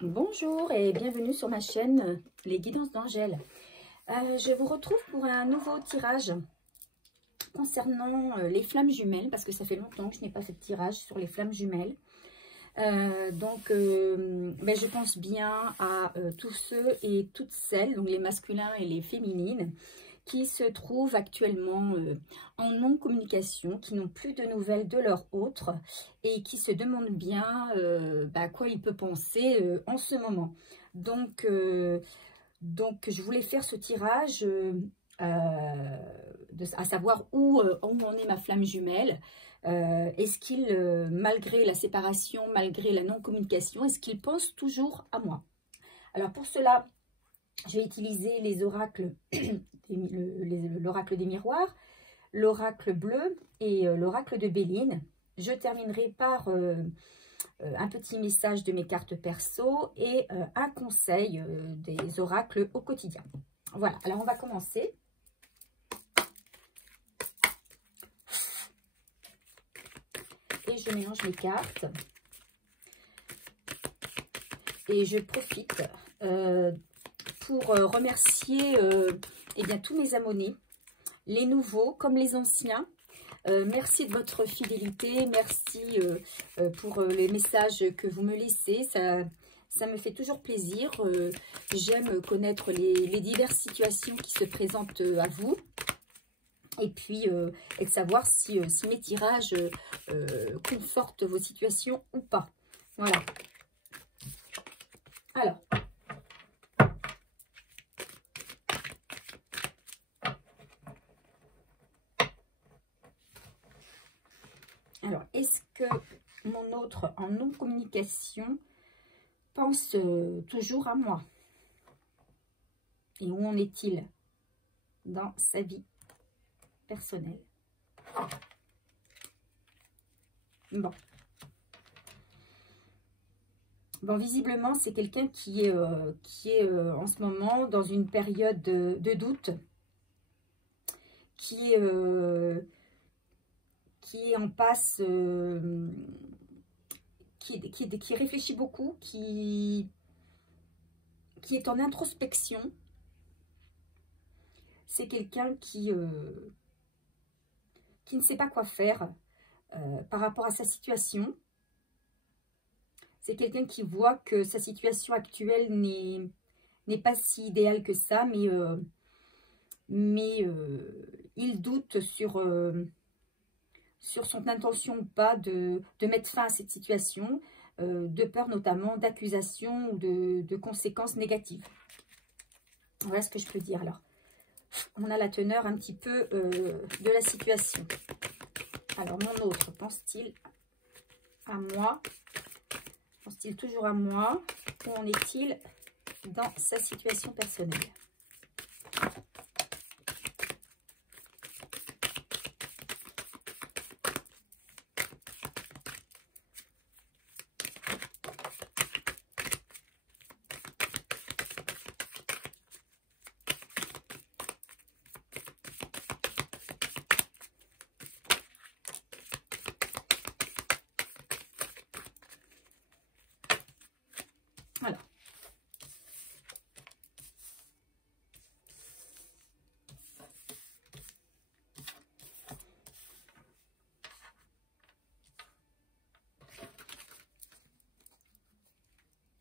Bonjour et bienvenue sur ma chaîne Les Guidances d'Angèle. Je vous retrouve pour un nouveau tirage concernant les flammes jumelles, parce que ça fait longtemps que je n'ai pas fait de tirage sur les flammes jumelles. Je pense bien à tous ceux et toutes celles, donc les masculins et les féminines, qui se trouvent actuellement en non-communication, qui n'ont plus de nouvelles de leur autre et qui se demandent bien à quoi il peut penser en ce moment. Donc, je voulais faire ce tirage à savoir où en est ma flamme jumelle. Est-ce qu'il, malgré la séparation, malgré la non-communication, est-ce qu'il pense toujours à moi? Alors pour cela, je vais utiliser les oracles, l'oracle des miroirs, l'oracle bleu et l'oracle de Béline. Je terminerai par un petit message de mes cartes perso et un conseil des oracles au quotidien. Voilà, alors on va commencer. Et je mélange mes cartes. Et je profite pour remercier tous mes abonnés, les nouveaux comme les anciens. Merci de votre fidélité, merci pour les messages que vous me laissez, ça me fait toujours plaisir. J'aime connaître les diverses situations qui se présentent à vous. Et puis, et de savoir si mes tirages confortent vos situations ou pas. Voilà. Alors, est-ce que mon autre en non-communication pense toujours à moi? Et où en est-il dans sa vie personnelle? Bon, visiblement, c'est quelqu'un qui est en ce moment dans une période de doute, qui est en passe, qui réfléchit beaucoup, qui est en introspection. C'est quelqu'un qui ne sait pas quoi faire par rapport à sa situation. C'est quelqu'un qui voit que sa situation actuelle n'est pas si idéale que ça, mais il doute sur son intention ou pas de mettre fin à cette situation, de peur notamment d'accusations ou de conséquences négatives. Voilà ce que je peux dire. Alors, on a la teneur un petit peu de la situation. Alors, mon autre, pense-t-il à moi? Pense-t-il toujours à moi? Où en est-il dans sa situation personnelle?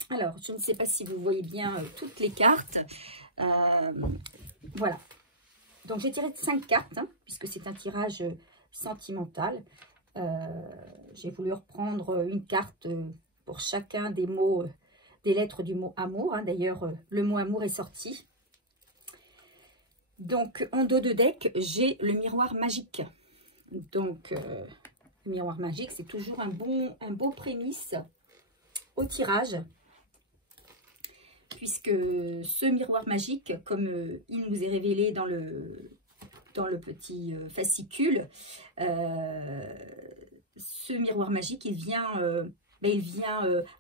Alors, je ne sais pas si vous voyez bien toutes les cartes. Voilà. Donc, j'ai tiré 5 cartes, hein, puisque c'est un tirage sentimental. J'ai voulu reprendre une carte pour chacun des mots, des lettres du mot amour. Hein. D'ailleurs, le mot amour est sorti. Donc, en dos de deck, j'ai le miroir magique. Donc, le miroir magique, c'est toujours un beau prémisse au tirage. Puisque ce miroir magique, comme il nous est révélé dans le petit fascicule, ce miroir magique, il vient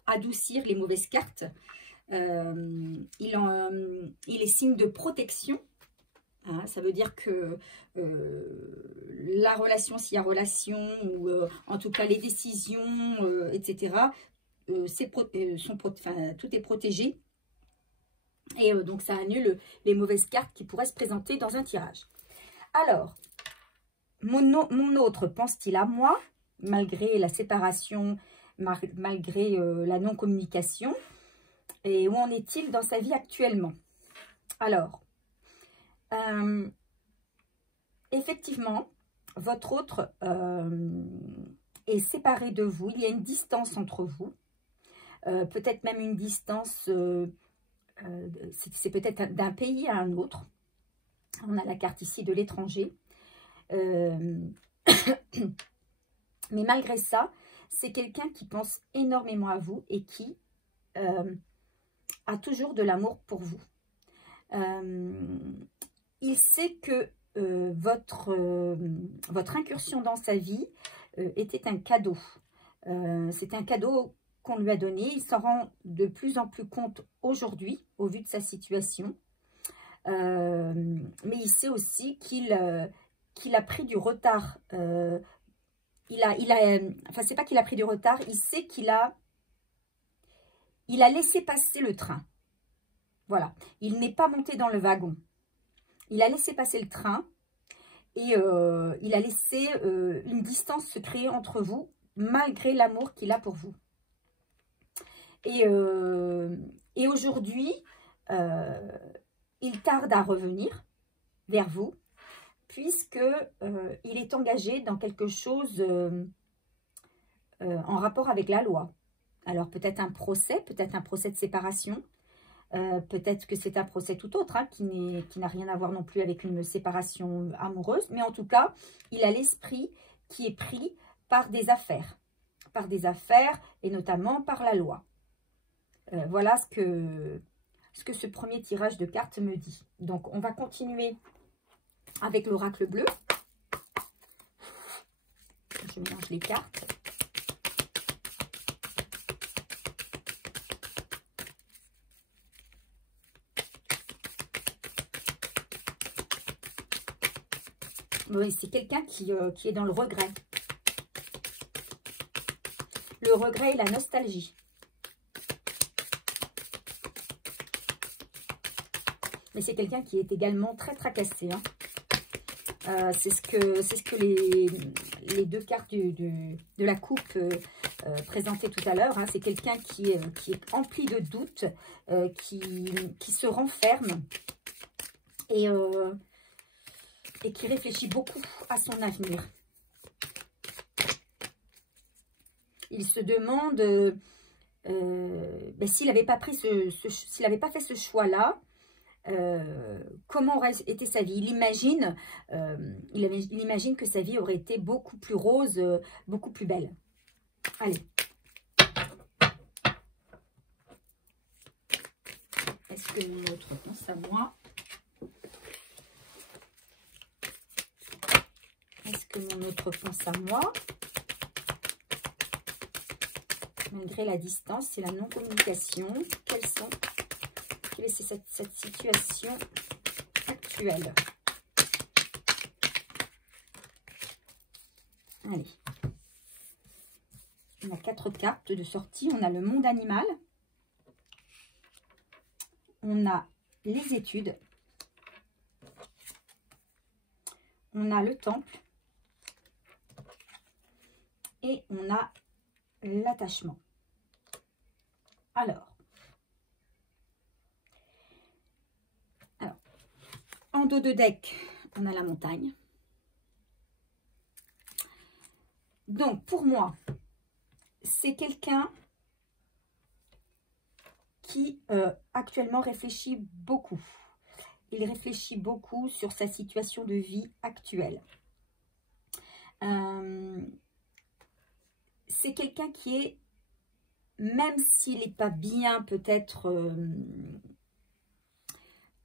adoucir les mauvaises cartes. Il est signe de protection. Hein, ça veut dire que la relation, s'il y a relation, ou en tout cas les décisions, etc., tout est protégé. Et donc, ça annule les mauvaises cartes qui pourraient se présenter dans un tirage. Alors, mon autre pense-t-il à moi, malgré la séparation, malgré la non-communication? Et où en est-il dans sa vie actuellement? Alors, effectivement, votre autre est séparé de vous. Il y a une distance entre vous. Peut-être même une distance, c'est peut-être d'un pays à un autre. On a la carte ici de l'étranger. Mais malgré ça, c'est quelqu'un qui pense énormément à vous et qui a toujours de l'amour pour vous. Il sait que votre incursion dans sa vie était un cadeau. C'est un cadeau qu'on lui a donné. Il s'en rend de plus en plus compte aujourd'hui, au vu de sa situation. Mais il sait aussi qu'il a pris du retard. Enfin, c'est pas qu'il a pris du retard, il sait qu'il a laissé passer le train. Voilà, il n'est pas monté dans le wagon. Il a laissé passer le train et il a laissé une distance se créer entre vous, malgré l'amour qu'il a pour vous. Et aujourd'hui, il tarde à revenir vers vous, puisque il est engagé dans quelque chose en rapport avec la loi. Alors peut-être un procès de séparation, peut-être que c'est un procès tout autre, hein, qui n'a rien à voir non plus avec une séparation amoureuse, mais en tout cas, il a l'esprit qui est pris par des affaires et notamment par la loi. Voilà ce que ce premier tirage de cartes me dit. Donc on va continuer avec l'oracle bleu. Je mélange les cartes. Oui, c'est quelqu'un qui est dans le regret. Le regret et la nostalgie. Mais c'est quelqu'un qui est également très tracassé. Hein. C'est ce que les deux cartes de la coupe présentaient tout à l'heure. Hein. C'est quelqu'un qui est empli de doutes, qui se renferme et qui réfléchit beaucoup à son avenir. Il se demande s'il n'avait pas fait ce choix-là, comment aurait été sa vie. Il imagine que sa vie aurait été beaucoup plus rose, beaucoup plus belle. Allez. Est-ce que mon autre pense à moi? Est-ce que mon autre pense à moi? Malgré la distance et la non-communication, quelle est cette situation actuelle? Allez. On a 4 cartes de sortie. On a le monde animal. On a les études. On a le temple. Et on a l'attachement. Alors, en dos de deck, on a la montagne. Donc, pour moi, c'est quelqu'un qui actuellement réfléchit beaucoup. Il réfléchit beaucoup sur sa situation de vie actuelle. C'est quelqu'un qui est, même s'il n'est pas bien peut-être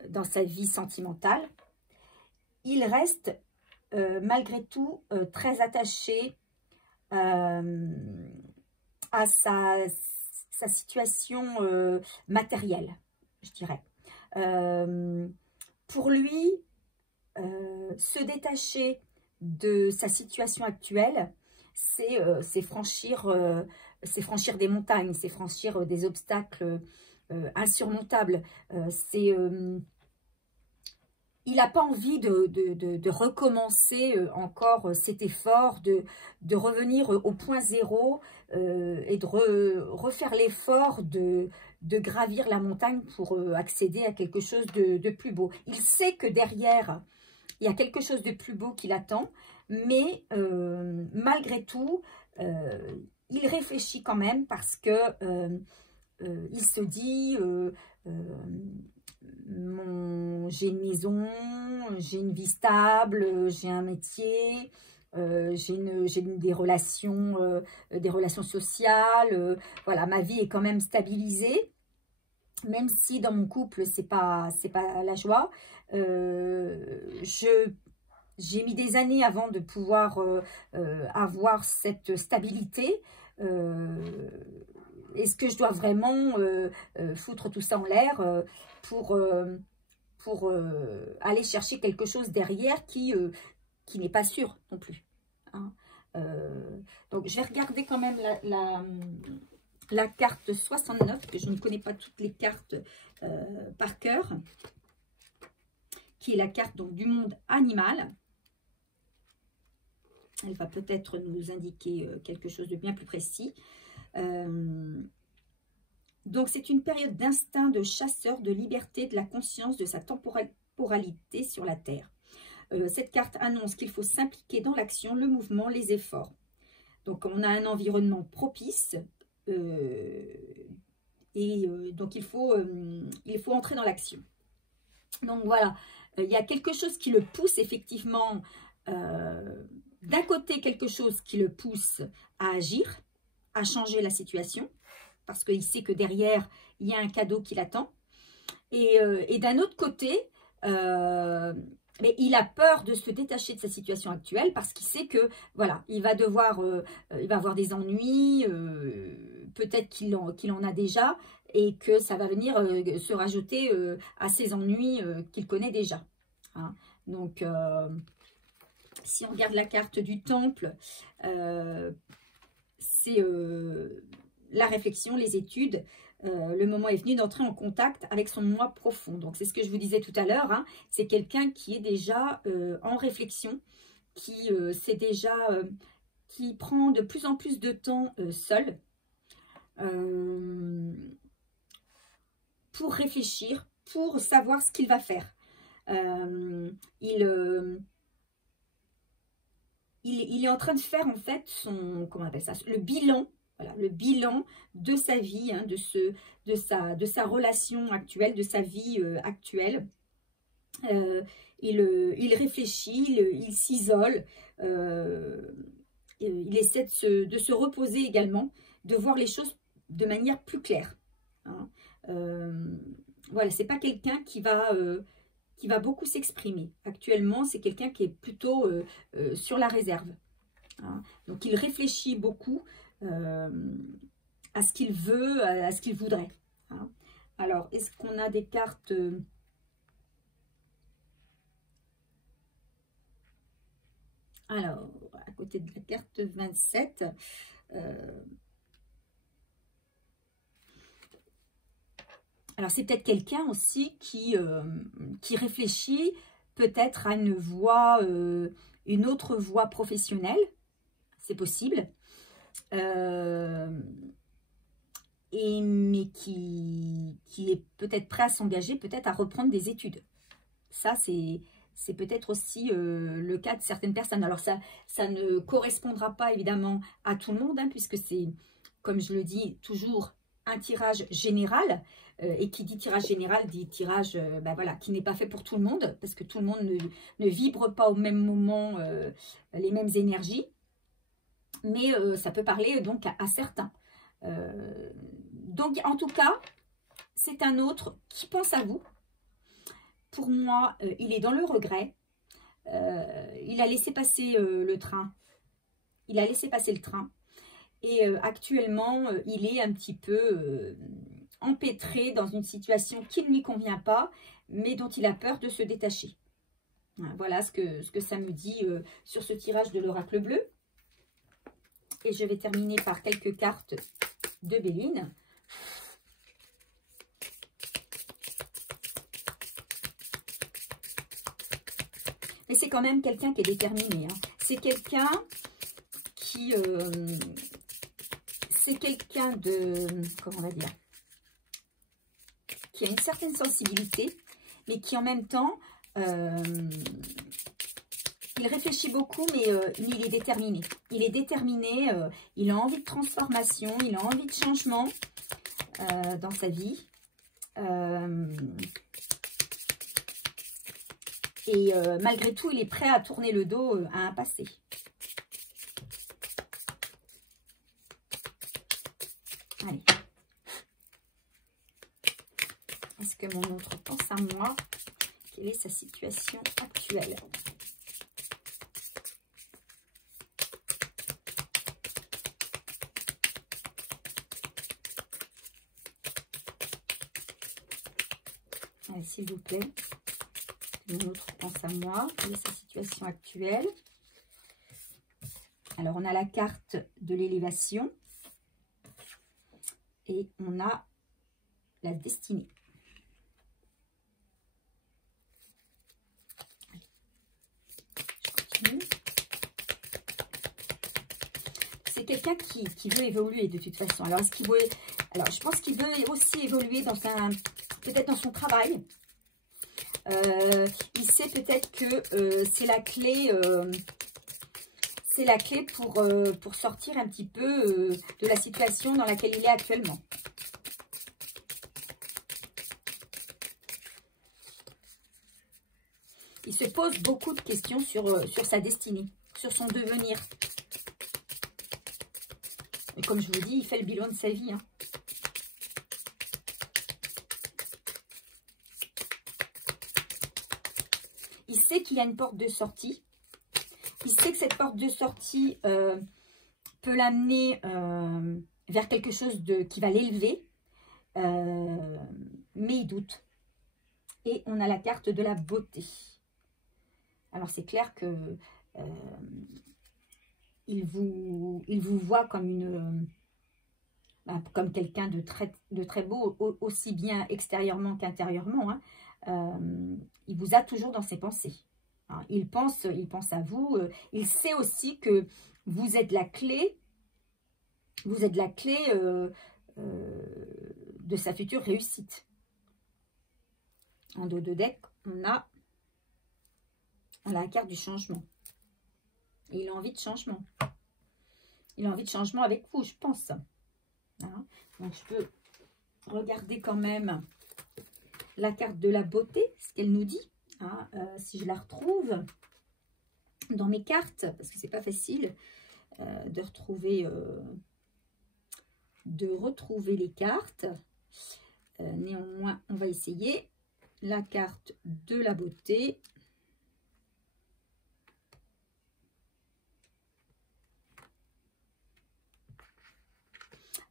dans sa vie sentimentale, il reste malgré tout très attaché à sa situation matérielle, je dirais. Pour lui, se détacher de sa situation actuelle, c'est franchir c'est franchir des montagnes, c'est franchir des obstacles insurmontables. Il n'a pas envie de recommencer encore cet effort, de revenir au point zéro et de refaire l'effort de gravir la montagne pour accéder à quelque chose de plus beau. Il sait que derrière, il y a quelque chose de plus beau qui l'attend, mais malgré tout, il réfléchit quand même parce que il se dit j'ai une maison, j'ai une vie stable, j'ai un métier, j'ai des relations sociales, voilà, ma vie est quand même stabilisée, même si dans mon couple c'est pas la joie. J'ai mis des années avant de pouvoir avoir cette stabilité. Est-ce que je dois vraiment foutre tout ça en l'air pour aller chercher quelque chose derrière qui n'est pas sûr non plus, hein. Donc, je vais regarder quand même la carte 69, que je ne connais pas toutes les cartes par cœur, qui est la carte donc, du monde animal. Elle va peut-être nous indiquer quelque chose de bien plus précis. Donc, c'est une période d'instinct de chasseur, de liberté, de la conscience de sa temporalité sur la Terre. Cette carte annonce qu'il faut s'impliquer dans l'action, le mouvement, les efforts. Donc, on a un environnement propice donc il faut entrer dans l'action. Donc, voilà, il y a quelque chose qui le pousse effectivement, d'un côté, quelque chose qui le pousse à agir, à changer la situation, parce qu'il sait que derrière, il y a un cadeau qui l'attend. Et d'un autre côté, mais il a peur de se détacher de sa situation actuelle parce qu'il sait que, voilà, il va devoir, il va avoir des ennuis, peut-être qu'il en a déjà, et que ça va venir se rajouter à ses ennuis qu'il connaît déjà, hein. Donc, si on regarde la carte du temple, c'est la réflexion, les études. Le moment est venu d'entrer en contact avec son moi profond. Donc, c'est ce que je vous disais tout à l'heure, hein. C'est quelqu'un qui est déjà en réflexion, qui qui prend de plus en plus de temps seul pour réfléchir, pour savoir ce qu'il va faire. Il est en train de faire en fait comment on appelle ça, le bilan. Voilà, le bilan de sa vie, hein, de sa relation actuelle, de sa vie actuelle. Il réfléchit, il s'isole, il essaie de se reposer également, de voir les choses de manière plus claire, hein. Voilà, c'est pas quelqu'un qui va beaucoup s'exprimer. Actuellement, c'est quelqu'un qui est plutôt sur la réserve, hein. Donc, il réfléchit beaucoup à ce qu'il veut, à ce qu'il voudrait, hein. Alors, est-ce qu'on a des cartes alors, à côté de la carte 27, alors c'est peut-être quelqu'un aussi qui réfléchit peut-être à une autre voie professionnelle, c'est possible. Mais qui est peut-être prêt à s'engager, peut-être à reprendre des études. Ça, c'est peut-être aussi le cas de certaines personnes. Alors, ça ne correspondra pas évidemment à tout le monde, hein, puisque c'est, comme je le dis, toujours un tirage général. Et qui dit tirage général, dit tirage ben voilà, qui n'est pas fait pour tout le monde, parce que tout le monde ne vibre pas au même moment les mêmes énergies. Mais ça peut parler donc à certains. Donc, en tout cas, c'est un autre qui pense à vous. Pour moi, il est dans le regret. Il a laissé passer le train. Il a laissé passer le train. Et actuellement, il est un petit peu empêtré dans une situation qui ne lui convient pas, mais dont il a peur de se détacher. Voilà ce que ça me dit sur ce tirage de l'oracle bleu. Et je vais terminer par quelques cartes de Béline. Mais c'est quand même quelqu'un qui est déterminé. Hein. C'est quelqu'un qui... c'est quelqu'un de... Comment on va dire? Qui a une certaine sensibilité, mais qui en même temps... il réfléchit beaucoup, mais il est déterminé. Il est déterminé, il a envie de transformation, il a envie de changement dans sa vie. Et malgré tout, il est prêt à tourner le dos à un passé. Allez. Est-ce que mon autre pense à moi? Quelle est sa situation actuelle? Allez, s'il vous plaît. Mon autre pense à moi. Quelle est sa situation actuelle? Alors, on a la carte de l'élévation. Et on a la destinée. C'est quelqu'un qui veut évoluer de toute façon. Alors, est-ce qu'il veut... Alors, je pense qu'il veut aussi évoluer dans un... Peut-être dans son travail. Il sait peut-être que c'est la clé... c'est la clé pour sortir un petit peu de la situation dans laquelle il est actuellement. Il se pose beaucoup de questions sur sa destinée, sur son devenir. Et comme je vous dis, il fait le bilan de sa vie. Hein. Il sait qu'il y a une porte de sortie. Il sait que cette porte de sortie peut l'amener vers quelque chose qui va l'élever. Mais il doute. Et on a la carte de la beauté. Alors, c'est clair que il vous voit comme comme quelqu'un de très beau, aussi bien extérieurement qu'intérieurement. Hein. Il vous a toujours dans ses pensées. Hein. Il pense à vous. Il sait aussi que vous êtes la clé. Vous êtes la clé de sa future réussite. En dos de deck, on a la carte du changement. Et il a envie de changement. Il a envie de changement avec vous, je pense. Hein? Donc, je peux regarder quand même la carte de la beauté, ce qu'elle nous dit. Hein? Si je la retrouve dans mes cartes, parce que c'est pas facile de retrouver les cartes. Néanmoins, on va essayer. La carte de la beauté.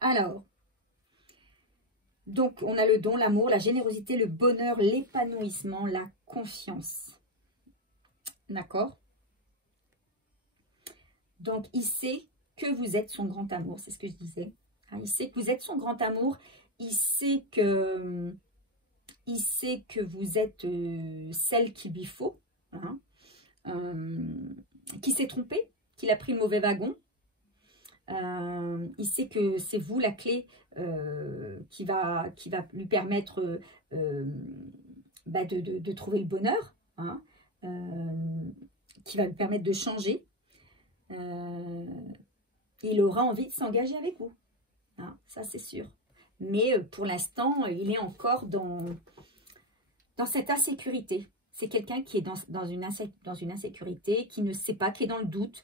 Alors, donc on a le don, l'amour, la générosité, le bonheur, l'épanouissement, la confiance. D'accord? Donc, il sait que vous êtes son grand amour, c'est ce que je disais. Il sait que vous êtes son grand amour, il sait que vous êtes celle qu'il lui faut, hein, qui s'est trompé, qu'il a pris le mauvais wagon. Il sait que c'est vous la clé qui va lui permettre de trouver le bonheur, hein, qui va lui permettre de changer. Il aura envie de s'engager avec vous, hein, ça c'est sûr. Mais pour l'instant, il est encore dans cette insécurité. C'est quelqu'un qui est dans une insécurité, qui ne sait pas, qui est dans le doute.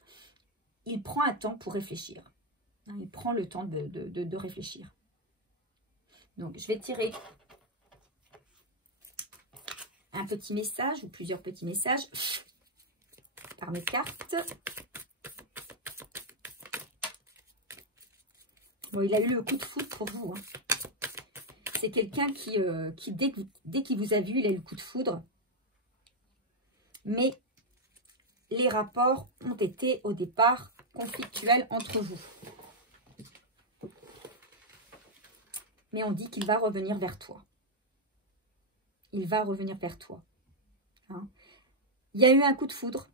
Il prend un temps pour réfléchir. Il prend le temps de réfléchir. Donc, je vais tirer un petit message ou plusieurs petits messages par mes cartes. Bon, il a eu le coup de foudre pour vous. Hein. C'est quelqu'un qui dès qu'il vous a vu, il a eu le coup de foudre. Mais les rapports ont été au départ conflictuel entre vous. Mais on dit qu'il va revenir vers toi. Il va revenir vers toi. Hein? Il y a eu un coup de foudre,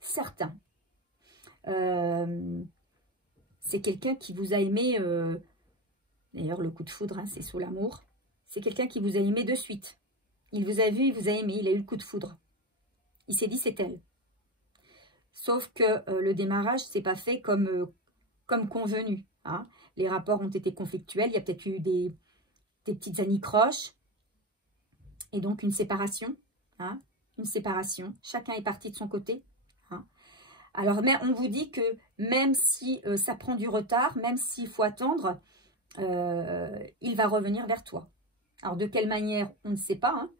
certain. C'est quelqu'un qui vous a aimé, d'ailleurs le coup de foudre, hein, c'est sous l'amour. C'est quelqu'un qui vous a aimé de suite. Il vous a vu, il vous a aimé, il a eu le coup de foudre. Il s'est dit c'est elle. Sauf que le démarrage, c'est pas fait comme convenu. Hein. Les rapports ont été conflictuels, il y a peut-être eu des petites anicroches. Et donc une séparation. Hein, une séparation. Chacun est parti de son côté. Hein. Alors, mais on vous dit que même si ça prend du retard, même s'il faut attendre, il va revenir vers toi. Alors, de quelle manière, on ne sait pas. Hein.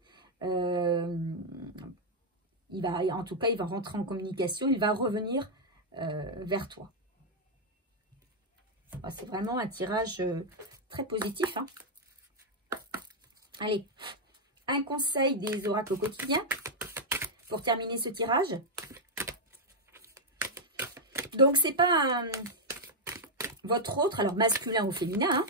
En tout cas, il va rentrer en communication, il va revenir vers toi. C'est vraiment un tirage très positif. Hein. Allez, un conseil des oracles au quotidien pour terminer ce tirage. Donc, c'est pas votre autre, alors masculin ou féminin. Hein.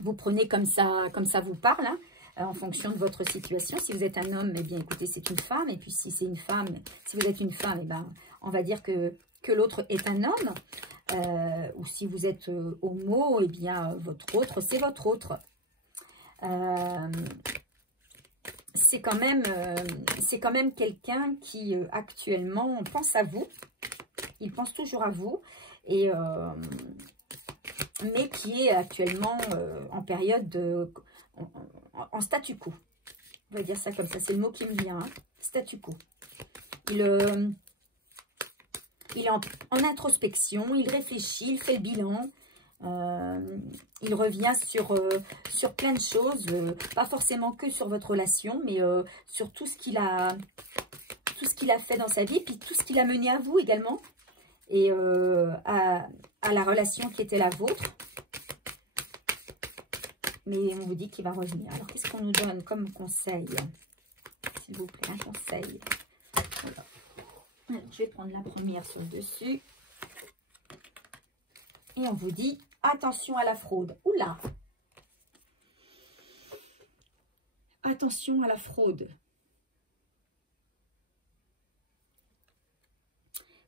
Vous prenez comme ça vous parle, hein, en fonction de votre situation. Si vous êtes un homme, eh bien, écoutez, c'est une femme. Et puis, si c'est une femme, si vous êtes une femme, eh ben, on va dire que l'autre est un homme. Ou si vous êtes homo, eh bien, votre autre, c'est votre autre. C'est quand même quelqu'un qui, actuellement, pense à vous. Il pense toujours à vous. Et, mais qui est actuellement en période en statu quo. On va dire ça comme ça, c'est le mot qui me vient. Hein. Statu quo. Il est en introspection, il réfléchit, il fait le bilan. Il revient sur plein de choses, pas forcément que sur votre relation, mais sur tout ce qu'il a fait dans sa vie, puis tout ce qu'il a mené à vous également, et à la relation qui était la vôtre. Mais on vous dit qu'il va revenir. Alors, qu'est-ce qu'on nous donne comme conseil? S'il vous plaît, un conseil. Voilà. Alors, je vais prendre la première sur le dessus. Et on vous dit, attention à la fraude. Oula! Attention à la fraude.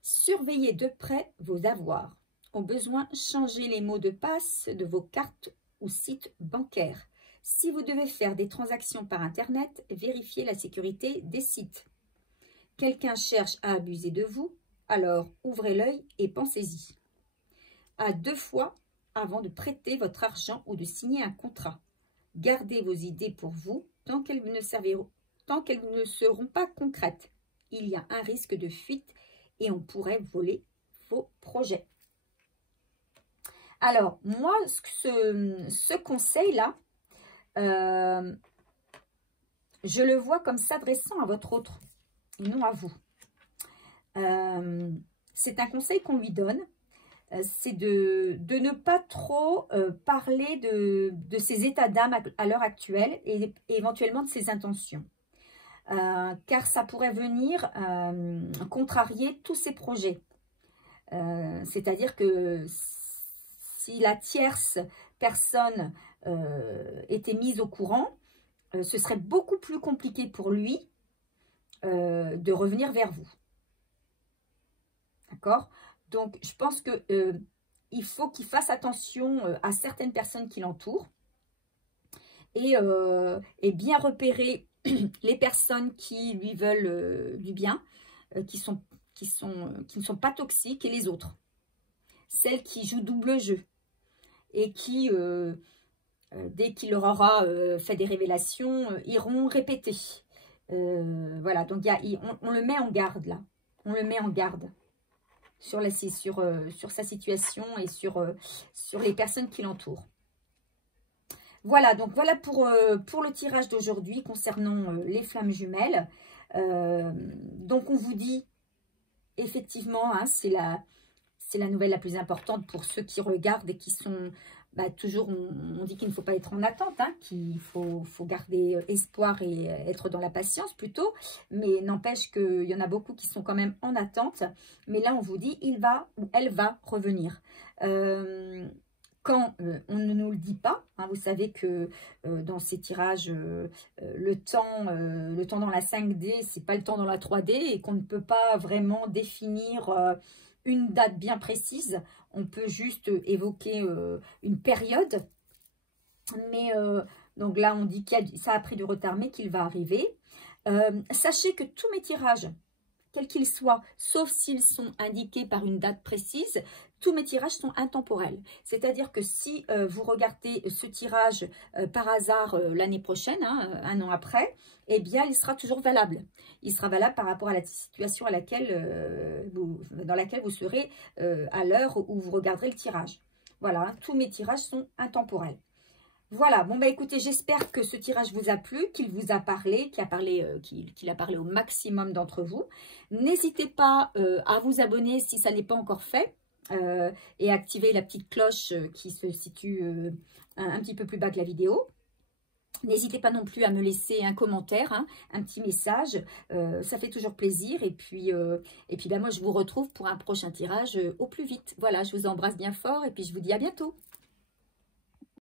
Surveillez de près vos avoirs. Au besoin, changez les mots de passe de vos cartes ou sites bancaires. Si vous devez faire des transactions par Internet, vérifiez la sécurité des sites. Quelqu'un cherche à abuser de vous, alors ouvrez l'œil et pensez-y. À 2 fois avant de prêter votre argent ou de signer un contrat. Gardez vos idées pour vous tant qu'elles ne seront pas concrètes. Il y a un risque de fuite et on pourrait voler vos projets. Alors, moi, ce conseil-là, je le vois comme s'adressant à votre autre, et non à vous. C'est un conseil qu'on lui donne, c'est de ne pas trop parler de ses états d'âme à l'heure actuelle et éventuellement de ses intentions. Car ça pourrait venir contrarier tous ses projets. C'est-à-dire que si la tierce personne était mise au courant, ce serait beaucoup plus compliqué pour lui de revenir vers vous. D'accord? Donc, je pense que il faut qu'il fasse attention à certaines personnes qui l'entourent et bien repérer les personnes qui lui veulent du bien, qui ne sont pas toxiques, et les autres. Celles qui jouent double jeu et qui, dès qu'il leur aura fait des révélations, iront répéter. Voilà, donc on le met en garde là. On le met en garde sur sa situation et sur les personnes qui l'entourent. Voilà, donc voilà pour le tirage d'aujourd'hui concernant les flammes jumelles. Donc on vous dit, effectivement, hein, c'est la nouvelle la plus importante pour ceux qui regardent et qui sont bah, toujours, on dit qu'il ne faut pas être en attente, hein, qu'il faut garder espoir et être dans la patience plutôt. Mais n'empêche qu'il y en a beaucoup qui sont quand même en attente. Mais là, on vous dit, il va ou elle va revenir. Quand on ne nous le dit pas, hein, vous savez que dans ces tirages, le temps dans la 5D, c'est pas le temps dans la 3D et qu'on ne peut pas vraiment définir une date bien précise. On peut juste évoquer une période. Mais donc là, on dit que ça a pris du retard, mais qu'il va arriver. Sachez que tous mes tirages, quels qu'ils soient, sauf s'ils sont indiqués par une date précise, tous mes tirages sont intemporels. C'est-à-dire que si vous regardez ce tirage par hasard l'année prochaine, hein, un an après, eh bien, il sera toujours valable. Il sera valable par rapport à la situation dans laquelle vous serez à l'heure où vous regarderez le tirage. Voilà, hein, tous mes tirages sont intemporels. Voilà, bon bah écoutez, j'espère que ce tirage vous a plu, qu'il vous a parlé, qu'il a parlé au maximum d'entre vous. N'hésitez pas à vous abonner si ça n'est pas encore fait et activer la petite cloche qui se situe un petit peu plus bas que la vidéo. N'hésitez pas non plus à me laisser un commentaire, hein, un petit message, ça fait toujours plaisir. Et puis bah, moi je vous retrouve pour un prochain tirage au plus vite. Voilà, je vous embrasse bien fort et puis je vous dis à bientôt.